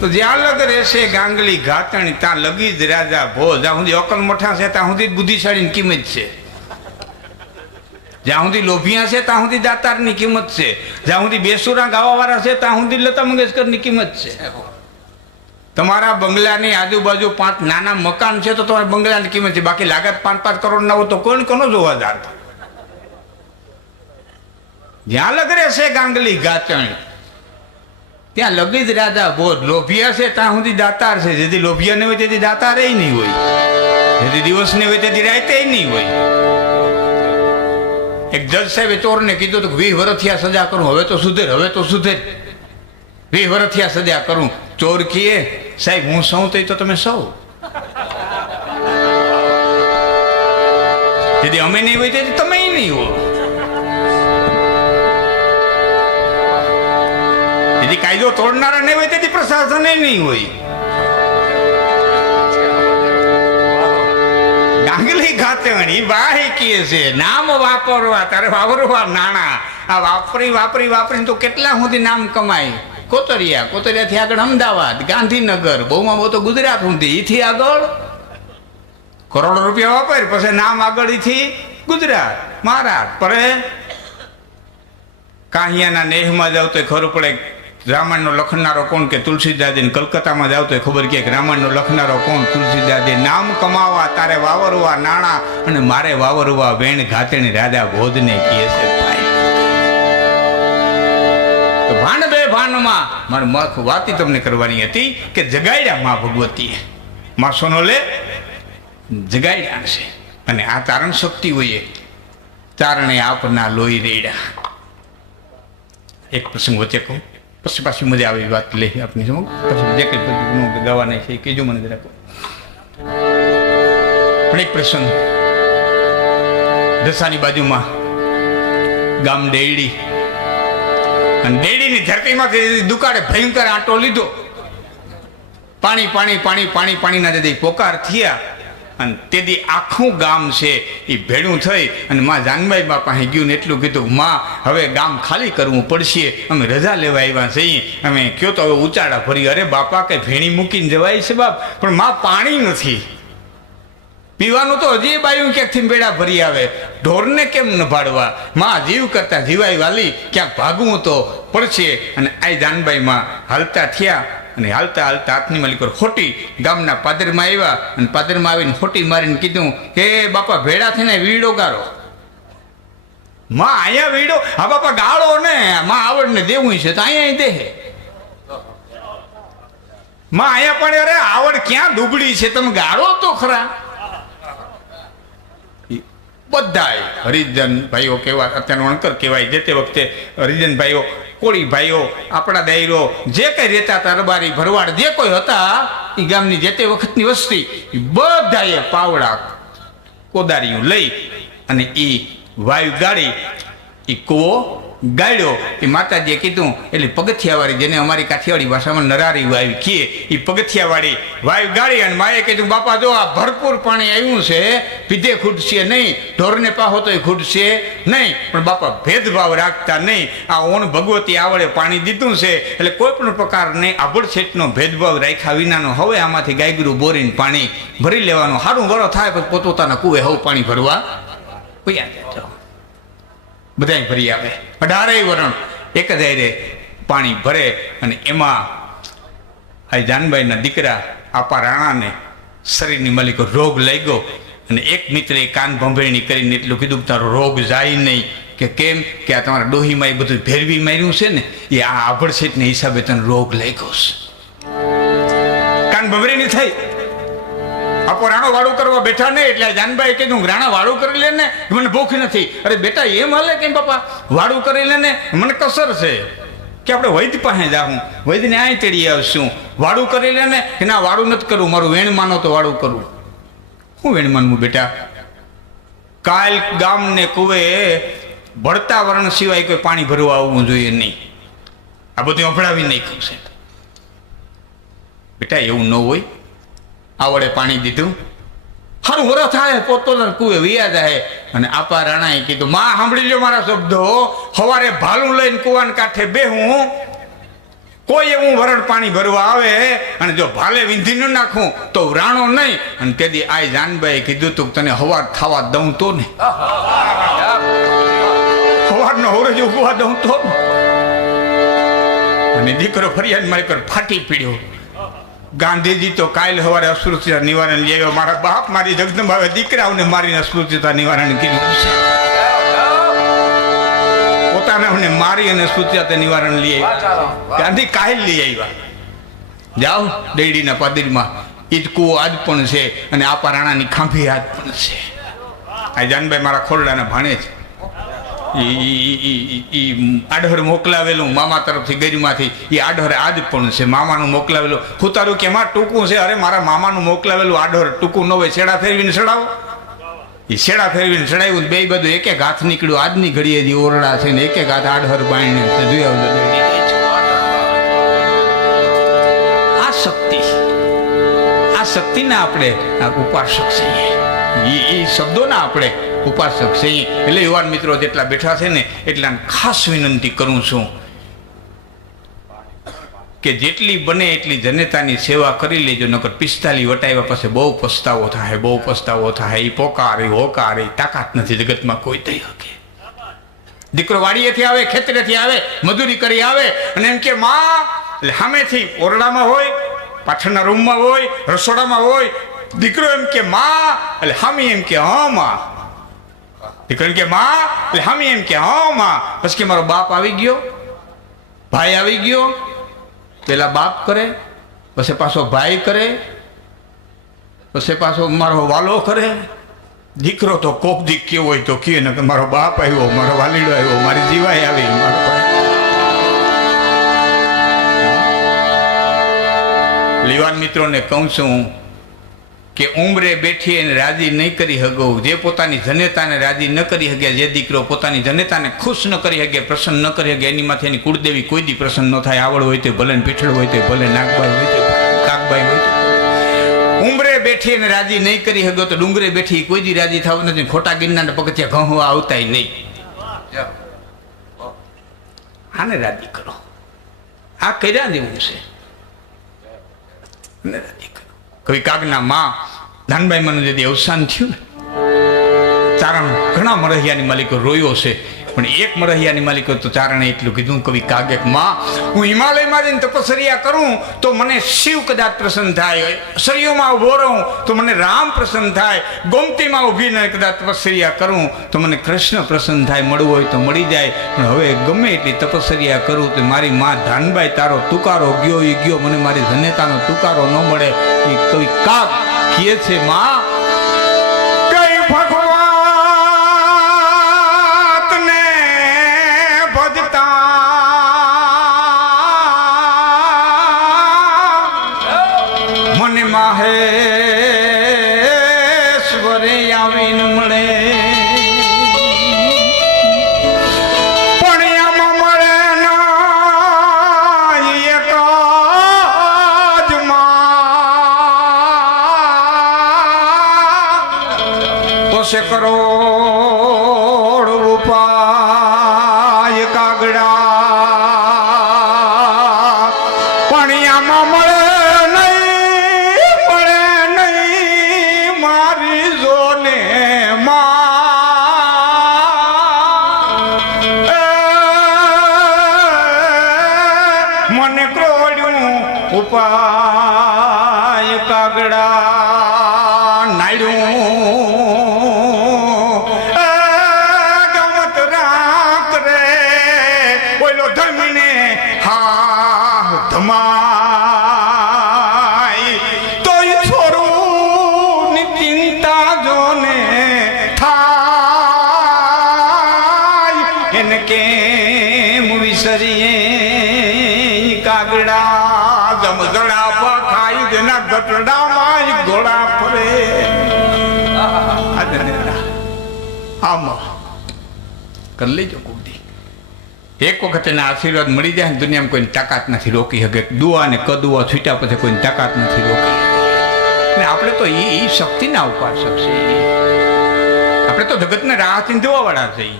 તો જ્યાં લગ રહેશે ગાંગલી ઘાતણી ત્યાં લગી જ રાજા ભોજ. જ્યાં સુધી અકલ મઠા છે ત્યાં સુધી બુદ્ધિશાળીની કિંમત છે. જ્યાં સુધી લોભિયા છે ત્યાં સુધી દાતારની કિંમત છે. જ્યાં સુધી બેસુરા ગાવાવાળા છે ત્યાં સુધી લતા મંગેશકરની કિંમત છે. તમારા બંગલાની આજુબાજુ 5 નાના મકાન છે તો તમારા બંગલાની કિંમત છે. બાકી લાગત 5-5 કરોડ ના હોય તો કોણ કોનો જોવાદાર? જ્યાં લગ રહેશે ગાંગલી ઘાતણી ત્યાં લગી જ રાજા ભોજ. લોભિયા છે ત્યાં સુધી દાતાર છે. જેથી લોભિયા નહીં હોય તેથી દાતાર નહીં હોય. જેથી દિવસ નહીં હોય તેથી રાતે નહીં હોય. એક જજ સાહેબે ચોરને કીધું કે 20 વર્ષથી આ સજા કરું, હવે તો સુધેર, હવે તો સુધેર. 20 વર્ષથી આ સજા કરું. ચોર કીએ સાહેબ હું સૌ તો તમે સૌ. જેથી અમે નહીં હોય તેથી તમે નહીં હો. જેથી કાયદો તોડનારા નહીં હોય તેથી પ્રશાસન નહીં હોય. ગાંગલી ઘાતણી વાહી કહે છે નામ વાપરવા તારે વાપરવા નાણા. આ વાપરી વાપરી વાપરીને તો કેટલા સુધી નામ કમાય. કોતરિયાથી આગળ અમદાવાદ, ગાંધીનગર, બહુમાં બહુ તો ગુજરાત સુધી. એથી આગળ કરોડો રૂપિયા વાપર પછી નામ આગળ એથી ગુજરાત, મહારાષ્ટ્ર. પરે કાહિયાના નેહમાં જાવ તો ખબર પડે રામાયણનો લખનારો કોણ કે તુલસીદાસજી. કલકત્તામાં જાવ તો ખબર કે રામાયણનો લખનારો કોણ તુલસીદાસજી. નામ કમાવા તારે વાવરવા નાણા અને મારે વાવરવા વેણ ઘાતણી રાજા ભોજને કહે છે ભાઈ. તો ભાન બે ભાનમાં મારું મખ વાતી તમને કરવાની હતી કે જગાડ્યા માં ભગવતીએ. માં સોનોલે જગાડ્યા છે. અને આ તારણ શક્તિ હોય ચારણે આપના લોહી રેડ્યા. એક પ્રસંગ વચ્ચે કહું પછી પાછી મજા આવી વાત લઈ આપની સમજ. પછી જે કંઈ ગાવાના છે એ કહેજો મને જરા. પણ એક પ્રસંગ દસાની બાજુમાં ગામ ડેડી. અને ડેડીની ધરતીમાંથી દુકાળે ભયંકર આંટો લીધો. પાણી પાણી પાણી પાણી પાણીના જે પોકાર થયા. અને તેથી આખું ગામ છે એ ભેડું થઈ અને માં જાનબાઈ બા પાસે ગયું ને એટલું કીધું માં હવે ગામ ખાલી કરવું પડશે, અમે રજા લેવા આવ્યા છીએ. અમે કયો તો હવે ઉચાડા ભરી. અરે બાપા કઈ ભેણી મૂકીને જવાય છે બાપ, પણ માં પાણી નથી પીવાનું. તો હજી બાયું ક્યાંકથી બેડા ભરી આવે. ઢોરને કેમ ન ભાડવા? માં જીવ કરતા જીવાય વાલી, ક્યાંક ભાગવું તો પડશે. અને આ જાનબાઈ માં હાલતા થયા અને હાલતા હાલતા હાથની માલિકો ખોટી ગામના પાદરમાં આવ્યા. અને પાદરમાં આવીને ખોટી મારીને કીધું કે બાપા ભેડા થઈને વીડો ગાળો. માં અહીંયા વીડો? હા બાપા ગાળો ને, માં આવડને દેવું છે તો અહીંયા દે. માં અહીંયા પણ અરે આવડ ક્યાં દુબળી છે, તમે ગાળો તો ખરા. બધાય હરિજન ભાઈઓ કેવા અત્યારનો અણકર કહેવાય. જે તે વખતે હરિજન ભાઈઓ, કોળી ભાઈઓ, આપણા દાયરો જે કઈ રહેતા હતા, રબારી ભરવાડ જે કોઈ હતા એ ગામની જે તે વખતની વસ્તી બધાએ પાવડા કોદારીઓ લઈ અને એ વાયુ ગાડી એ કૂવો ગાળ્યો. એ માતાજીએ કીધું એટલે પગથિયાવાળી, જેને અમારી કાઠિયાવાડી ભાષામાં નરારી વાયુ કહીએ, એ પગથિયાવાળી વાયુ ગાળી. અને માએ કીધું બાપા જો આ ભરપૂર પાણી આવ્યું છે, પીધે ખૂટશે નહીં, ઢોરને પાહો તો ખૂટશે નહીં, પણ બાપા ભેદભાવ રાખતા નહીં. આ ઓણ ભગવતી આવડે પાણી દીધું છે એટલે કોઈ પણ પ્રકારને આભડછેટનો ભેદભાવ રાખ્યા વિનાનો હવે આમાંથી ગાયગરું બોરીને પાણી ભરી લેવાનું. સારું વરો થાય પછી પોતપોતાના કુએ હવે પાણી ભરવા બધાય ભરી આવે. 18 વરણ એક જ આયરે પાણી ભરે. અને એમાં આ જાનબાઈના દીકરા આપા રાણાને શરીરની માલિકો રોગ લાગ્યો. અને એક મિત્રે કાન ભંભેણી કરીને એટલું કીધું તારો રોગ જાય નહીં. કે કેમ? કે આ તમારા ડોહીમાં એ બધું ભેરવી માર્યું છે ને, એ આ આભડછેટને હિસાબે તને રોગ લાગ્યો છે. કાન ભંભેણી થઈ. આપો રાણો વાળું કરવા બેઠા નહીં એટલે જાનબાઈ કીધું રાણા વાળું કરી લે ને, મને ભૂખ નથી. અરે બેટા એમ હાલે કેમ બાપા? વાળું કરી લે ને, મને કસર છે કે આપણે વૈદ્ય પાસે જાઉં, વૈદ્યને અહીં તેડી આવશું. વાળું કરી લે ને કે ના વાળું નથી કરવું, મારું વેણ માનો તો વાળું કરવું. હું વેણ માનવું બેટા? કાલ ગામને કુવે બળતા વરણ સિવાય કોઈ પાણી ભરવા આવવું જોઈએ નહીં. આ બધું અભડાવી નાખ્યું છે બેટા. એવું ન હોય. આવડે પાણી દીધું હારું વરસ થાય પોતપોતાના કુએ વિયા જાય. અને આપા રાણાએ કીધું, માં સાંભળી લ્યો મારા શબ્દો, સવારે ભાલું લઈને કુવાને કાંઠે બેહું, કોઈ એવું વરણ પાણી ભરવા આવે અને જો ભાલે વિંધી ન નાખું તો રાણો નહીં. અને તેથી આ જાનબાઈ કીધું તું તને હવાર ખાવા દઉં તો ને, હવારનો હોરજ ઉગવા દઉં તો. અને દીકરો ફરિયાદ મારી પર ફાટી પીડ્યો. ગાંધીજી તો કાલ સવારે અસ્પૃશ્યતા નિવારણ લઈ આવ્યો. મારા બાપ મારી જગદંબાએ દીકરાઓને મારીને અસ્પૃશ્યતા નિવારણ કીધું છે. પોતાને મારી અને અસ્પૃશ્યતા નિવારણ લઈ આવ્યા. ગાંધી કાલ લઈ આવ્યા. જાઓ ડેડીના પાદરીમાં, ઈ જ કુવો આજ પણ છે અને આપા રાણાની ખાંભી આજ પણ છે. આ જાનભાઈ મારા ખોરડાના ભાણે છે. આડહર મોકલાવેલું મામા તરફથી ગરીમાંથી એ આડહર આજ પણ છે. મામાનું મોકલાવેલું હું તારું કેમાં ટૂંકું છે? અરે મારા મામાનું મોકલાવેલું આડહર ટૂંકું ન હોય, છેડા ફેરવીને ચડાવો. એ છેડા ફેરવીને ચડાવ્યું, બે બધું એક એક હાથ નીકળ્યું. આજની ઘડીએ જે ઓરડા છે ને એક એક હાથ આડહર બાઈને જોયા. આ શક્તિ, આ શક્તિના આપણે આ ઉપાસક છીએ. એ શબ્દોના આપણે ઉપાસક છે. એટલે યુવાન મિત્રો જેટલા બેઠા છે ને એટલા ખાસ વિનંતી કરું છું કે જેટલી બને એટલી જનતાની સેવા કરી લેજો. નકર 45 વટાવ્યા પછી બહુ પસ્તાવો થાય, બહુ પસ્તાવો થાય. એ પોકારે હોકારે તાકાત નથી જગતમાં કોઈ થઈ શકે. દીકરો વાડીએથી આવે, ખેતરેથી આવે, મજૂરી કરી આવે અને એમ કે માં, એટલે સામેથી ઓરડામાં હોય, પાછળના રૂમમાં હોય, રસોડામાં હોય, દીકરો એમ કે માં, એટલે હામી એમ કે હા માં. દીકરો કે માં, એટલે હામી એમ કે હા માં. પછી કે મારો બાપ આવી ગયો, ભાઈ આવી ગયો. પેલા બાપ કરે, પછી પાછો ભાઈ કરે, પછી પાછો મારો વાલો કરે. દીકરો તો કોક દીક કેવો હોય તો કે ને કે મારો બાપ આવ્યો, મારો વાલીડો આવ્યો, મારી જીવાઈ આવી, મારો લીવાન મિત્રોને કહું છું કે ઉંમરે બેઠી એને રાજી નહીં કરી શકો. જે પોતાની જનેતાને રાજી ન કરી શકે, જે દીકરો પોતાની જનેતાને ખુશ ન કરી શકે, પ્રસન્ન ન કરી શકે, એની માથે એની કુળદેવી કોઈ દી પ્રસન્ન ન થાય. આવડ હોય તો ભલે, પીઠળ હોય તો ભલે, નાગબાઈ હોય તો કાગબાઈ હોય તો. ઉંમરે બેઠી એને રાજી નહીં કરી શકો તો ડુંગરે બેઠી કોઈ દી રાજી થવું નથી. ખોટા ગિરનારના પગથિયા ઘઉં આવતાય નહીં. આને રાજી કરો. આ કર્યા દેવું છે. કવિ કાગના માં ધાનભાઈ મને જે અવસાન થયું ને, ચારણ ઘણા મરહિયાની માલિકો રોયો છે, પણ એક મરહિયાની માલિકો તો ચારણે એટલું કીધું, કવિ કાગે, માં હું હિમાલયમાં જઈને તપસ્યા કરું તો મને શિવ કદાચ પ્રસન્ન થાય, સરિયોમાં ઉભો રહું તો મને રામ પ્રસન્ન થાય, ગોમતીમાં ઊભીને કદાચ તપસ્યા કરું તો મને કૃષ્ણ પ્રસન્ન થાય, મળવું હોય તો મળી જાય. પણ હવે ગમે એટલી તપસ્યા કરું તો મારી માં ધાનભાઈ તારો તુકારો ગયો એ ગયો, મને મારી જનેતાનો તુકારો ન મળે. એ કવિ કાગ કહે છે, માં કઈ ભગવાનને ભજતા મને માહેશ્વરે આવીને મળે. પણ આમાં મળે ના એક જ માં, તો સે કરોડ ઉપાય કાગડા. પણ આમાં મળે મને ક્રોડ્યું ઉપાય કાગડા નાડ્યું ગમત રાખ રે બોલો ધમીને હા ધમાય તો છોરું ની ચિંતા જોને થાય એને કેમ વિસરીએ કાગડા જમગડા ખાઈ દેના ગટડામાં ઘોડા ફરે. આમાં કરી લેજો કુદી. એક વખત એના આશીર્વાદ મળી જાય ને દુનિયામાં કોઈની તાકાત નથી રોકી શકે. દુઆ ને કદુઆ છૂટ્યા પછી કોઈની તાકાત નથી રોકી શકે. ને આપણે તો એ શક્તિના ઉપાસક છે. આપણે તો જગતને રાહ ચીંધવા વાળા છીએ.